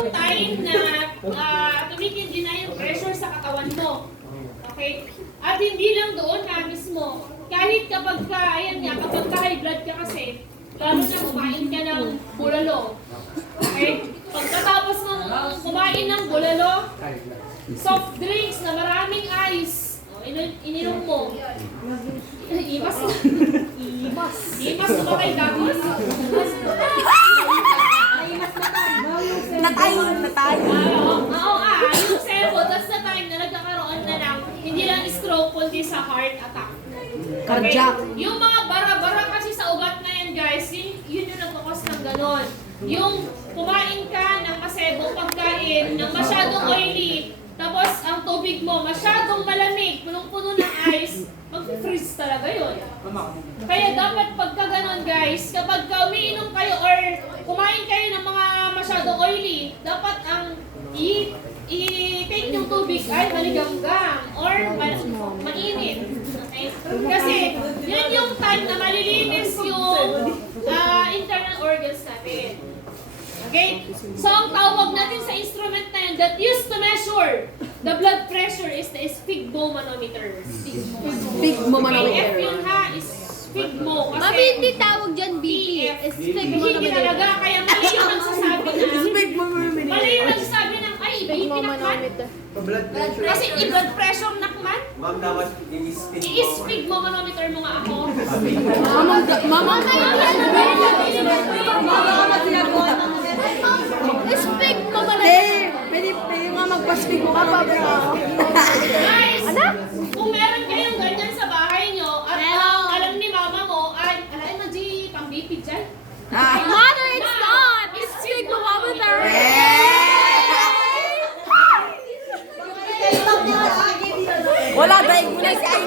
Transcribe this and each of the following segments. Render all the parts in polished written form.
yung time na tumigil din na yung pressure sa katawan mo. Okay? At hindi lang doon na mismo. Kahit kapag ka, ayan nga, kapag ka high blood ka kasi, lalo na kumain ka ng bulalo. Okay? Pagkatapos ng kumain ng bulalo, soft drinks na maraming ice, ininom mo. Imas na. Imas na ba kay Gagos? Natayo. Oo, yung sebo, that's the time na nagkakaroon na ng hindi lang stroke, kundi sa heart attack. Cardiac. Yung mga bara-bara kasi sa ugat na yan, guys, yun yung nagkakos ng ganon. Yung kumain ka ng masebong pagkain, ng masyadong oily, tapos ang tubig mo masyadong malamig, punong-puno ng ice, mag-freeze talaga yun. Kaya dapat pagka ganon, guys, kapag umiinom kayo or kumain kayo ng mga masyadong oily, dapat ang i-take yung tubig ay maligam-gam or mainit. Okay? Kasi yun yung time na malilinis yung internal organs natin. Okay? So ang tawag natin sa instrument na yun that used to measure the blood pressure is the sphygmomanometer. Sphygmomanometer. F yun ha, is sphygmo. Kasi Mami, hindi tawag dyan BF. hindi talaga, kaya mali yung nagsasabi na mali yung nagsasabi ng ay, ipinakman. Kasi i-blood pressure nakman. Ma'am, dapat i-speak I-sphygmomanometer mo nga ako. Mama, Speak mo ba pwede nga magpa-speak mo ka pa. Guys, kung meron kayong ganyan sa bahay nyo at alam ni mama mo ay mag-di pang-BP dyan. Mother, it's not! It's sphygmomanometer! Wala, dahil mo na si Einstein.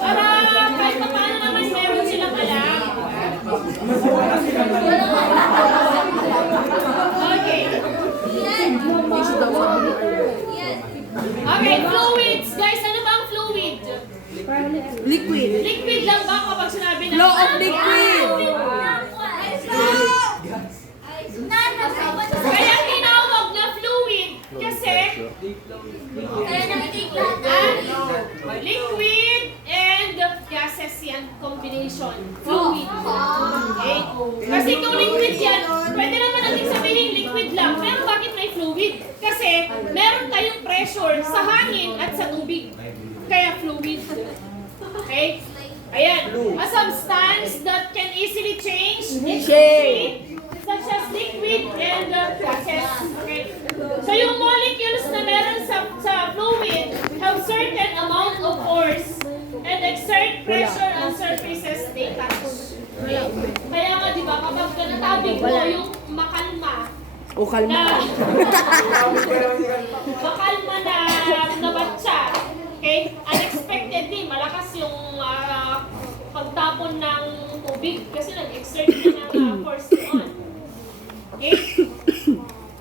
Para kahit pa paano naman meron silang alam. Okay. Okay, fluids. Guys, ano ba ang fluid? Liquid. Liquid lang ba kapag sinabi na? Law of liquid. Kaya tinawag na fluid kasi liquid and gases yan combination. Fluid. Okay? Kasi kung liquid yan, pwede naman natin sabihin liquid lang. Pero bakit may fluid? Kasi meron tayong pressure sa hangin at sa tubig. Kaya fluid. Okay? Ayan. A substance that can easily change its state, such as liquid and gases. Okay? So yung molecules na meron sa fluid have certain amount of force and exert pressure on surfaces they touch. Okay? Kaya nga, di ba, kapag natabig mo yung makalma, O kalma. makalma na batsa, okay? Unexpectedly, malakas yung pagtapon ng tubig kasi nag-exert na ng force on. Okay?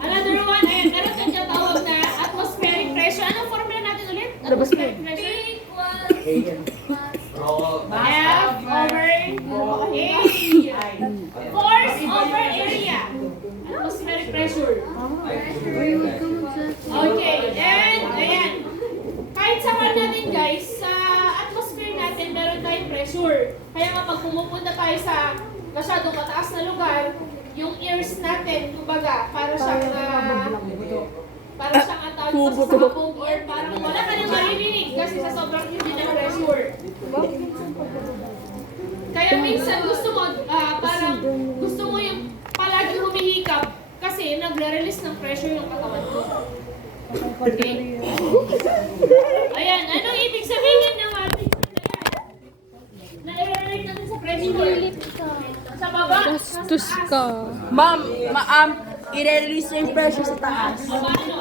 Another one, ayan, meron kang tawag na atmospheric pressure. Anong formula natin ulit? Atmospheric pressure? F over A. Force over area. Atmospheric pressure. Okay, and ayan. Kahit sa car natin, guys, sa atmosphere natin, meron tayong pressure. Kaya kapag pumupunta tayo sa masyadong mataas na lugar, yung ears natin, kumbaga, para siyang ang tawag ko sa sabong or parang wala ka nang maririnig kasi sa sobrang hindi ng pressure. Kaya minsan gusto mo, parang gusto mo yung palagi humihikap kasi nagre-release ng pressure yung katawan mo. Okay? Ayan, anong ibig sabihin ng ating na i-relate natin sa pressure? Sa baba? Bastos ka. Ma'am, i-release yung pressure sa taas. Paano?